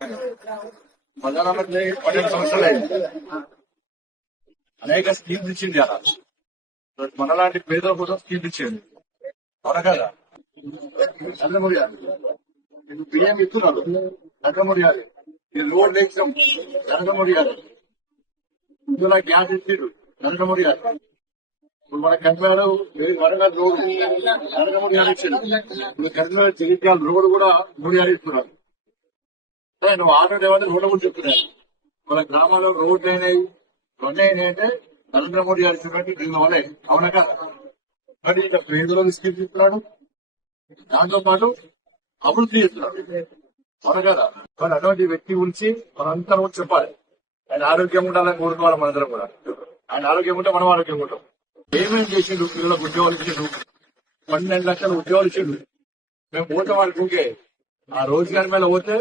ప్రధానమంత్రి 12 సంవత్సరాలు అయింది. అనేక స్కీమ్స్ ఇచ్చింది అలా. మనలాంటి పేదల కోసం స్కీమ్స్ ఇచ్చింది. అవునా కదా? నరేంద్ర మోడీ గారు ఇది బియ్యం ఇస్తున్నారు. నరేంద్ర మోడీ గారు ఇది రోడ్ వేసాం. నరేంద్ర మోడీ గారు ఇందులో గ్యాస్ ఇచ్చారు. నరేంద్ర మోడీ గారు ఇప్పుడు మన కరీంనగర్ వరంగల్ రోడ్ నరేంద్ర మోడీ గారు ఇచ్చారు. ఇప్పుడు కరీంనగర్ జగిత్యాల రోడ్ కూడా మోడీ గారు ఇస్తున్నారు. నువ్వు ఆటో డ్రైవర్ రోడ్ల గురించి చెప్తున్నాను. మన గ్రామాల్లో రోడ్లు అయినాయి, ఇవన్నీ అయినాయంటే నరేంద్ర మోడీ గారు ఇచ్చినట్టు దీని వల్లే. అవునా కదా? మరి ఇక పేదలో స్కీమ్స్ ఇస్తున్నాడు, దాంతో పాటు అభివృద్ధి చేస్తున్నాడు. అవును కదా? మరి అటువంటి వ్యక్తి గురించి మనందరం కూడా చెప్పాలి. ఆయన ఆరోగ్యం ఉండాలని కోరుకోవాలి. మనందరం కూడా ఆయన ఆరోగ్యం ఉంటే మనం ఆరోగ్యం ఉంటాం. ఏమేమి చేసిండు? పిల్లలకు ఉద్యోగాలు ఇచ్చిండు, 12 లక్షల ఉద్యోగాలు ఇచ్చిండు. మేము పోతే వాళ్ళకి ఊకే ఆ రోజుగారి మీద పోతే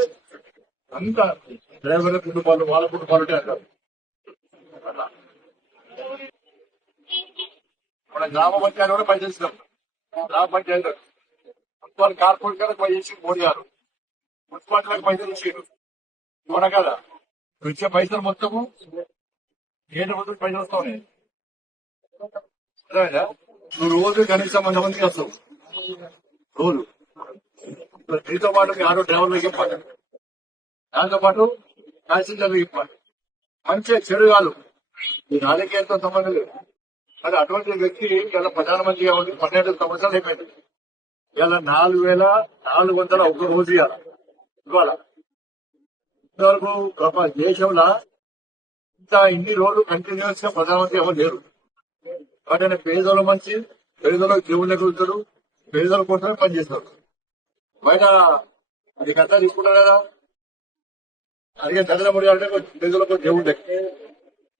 అంత డ్రైవర్ల కుటుంబాలు వాళ్ళ కుటుంబాలు ఉంటాయి అంటారు. మన గ్రామ పంచాయతీ కూడా పనిచేస్తున్నాం. గ్రామ పంచాయతీ మున్సిపల్ కార్పొరేషన్ పనిచేసి మోడీ గారు మున్సిపాలిటీలకు పైసలు ఇచ్చారు. అవునా కదా? ఇచ్చే పైసలు మొత్తము కేంద్ర ప్రభుత్వం పైసలు వస్తా ఉన్నాయి. అర్థమైందా? నువ్వు రోజు కనీసం 100 మందికి వస్తావు రోజు. దీంతో పాటు మీ ఆటో డ్రైవర్లకు ఇవ్వాలి, దాంతో పాటు ప్యాసింజర్లు ఇవ్వాలి. మంచి చెడు కాదు, ఈ రాజకీయంతో సంబంధం లేదు. మరి అటువంటి వ్యక్తి ఇలా ప్రధానమంత్రిగా ఉండి 12 సంవత్సరాలు అయిపోయింది. ఇలా 4,400 ఒక రోజు ఇవాళ ఇంతవరకు దేశంలో ఇన్ని రోజులు కంటిన్యూస్ గా ప్రధానమంత్రి ఎవరు లేరు. కాబట్టి ఆయన పేదోళ్ళ మంచి, పేదోళ్ళకి దేవుళ్ళ కూర్చోడు, పేదోళ్ళ కోసమే పనిచేస్తారు. బయట అది కథ తీసుకుంటారు కదా. అందుకే నరేంద్ర మోడీ అంటే పేదలకు దేవుడు.